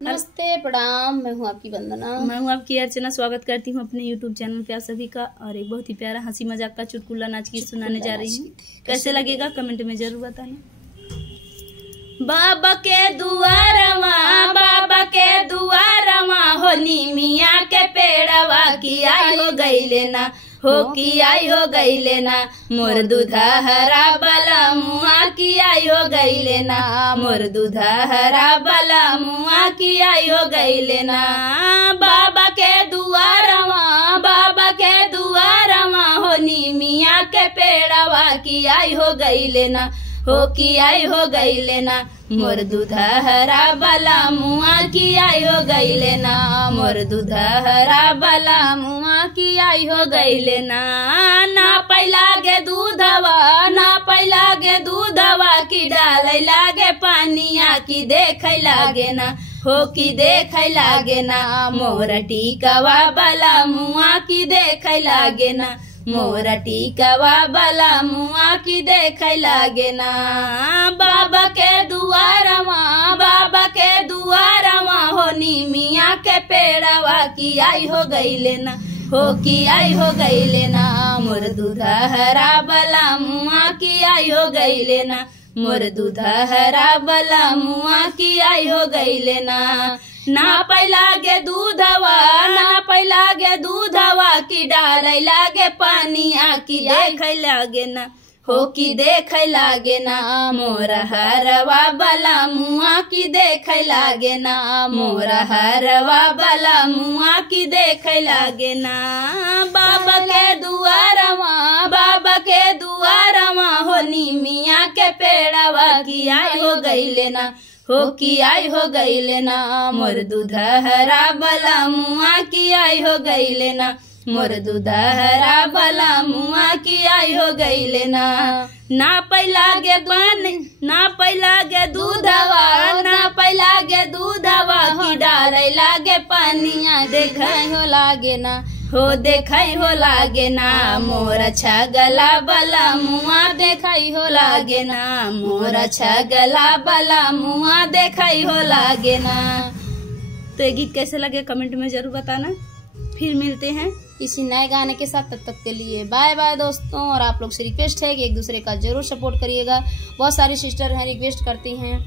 नमस्ते, प्रणाम। मैं हूँ आपकी वंदना। मैं हूँ आपकी अर्चना। स्वागत करती हूँ अपने YouTube चैनल पे आप सभी का। और एक बहुत ही प्यारा हंसी मजाक का चुटकुला नाच गीत सुनाने जा रही हूँ। कैसे लगेगा कमेंट में जरूर बताना। बाबा के दुआरवा हो नीमिया के पेड़वा की आई हो गईले ना, हो की आई हो गईले ना, मोर दूधा हरा बला मुआ की आई हो गईले ना, मोर दूधा हरा बला मुआ की आई हो गईले ना। बाबा के दुआरवा हो नीमिया के पेड़वा की आई हो गईले ना, हो की आई हो गईले ना, मोर दूधा हरा बला मुआ की आई हो गईले ना, मोर दूधा हरा बला मुआ की आई हो गईले ना। ना पैलागे दूधवा की डाले लागे पानिया की देखे लागे ना, हो की देखे लागे ना, मोर टीकवा बला मुआ की देखे लागे ना, मोर टीकवा बला मुआ की देखे लागे ना। बाबा के दुआरवा हो नीमिया के पेड़वा की आई हो गईले ना, हो की आई हो गईले ना, मोर दूधा हरा बला मुआ की आई हो गईले ना, मोर दूधा हरा बला मुआ की आई हो गईले ना। ना पैलागे दूधवा की डाले लागे पानिया की देखे लागे ना, हो की देखे लागे ना, मोर हरवा बला मुआ की देखे लागे ना, मोर हरवा बला मुआ की देखे लागे ना। बाबा के दुआरवा हो नीमिया के पेड़वा की आई हो गईले ना, हो की आई हो गईले ना, मोर दूधा हरा बला मुआ की आई हो गईले ना, मोर दूधा हरा बला मुआ की आई हो गईले ना। ना पैलागे दूधवा की डाले लागे पानिया देखे हो लागे ना, हो देखाई हो लागे ना, मोर छगला बला मुआ देखाई हो लागे ना, मोर छगला बला मुआ देखाई हो लागे ना। तो ये गीत कैसे लगे कमेंट में जरूर बताना। फिर मिलते हैं इसी नए गाने के साथ। तब तक के लिए बाय बाय दोस्तों। और आप लोग से रिक्वेस्ट है कि एक दूसरे का जरूर सपोर्ट करिएगा। बहुत सारी सिस्टर हैं रिक्वेस्ट करती हैं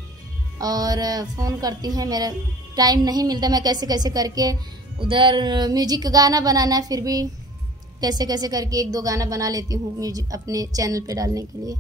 और फ़ोन करती हैं, मेरा टाइम नहीं मिलता, मैं कैसे कैसे करके उधर म्यूजिक का गाना बनाना है, फिर भी कैसे कैसे करके एक दो गाना बना लेती हूँ म्यूजिक अपने चैनल पे डालने के लिए।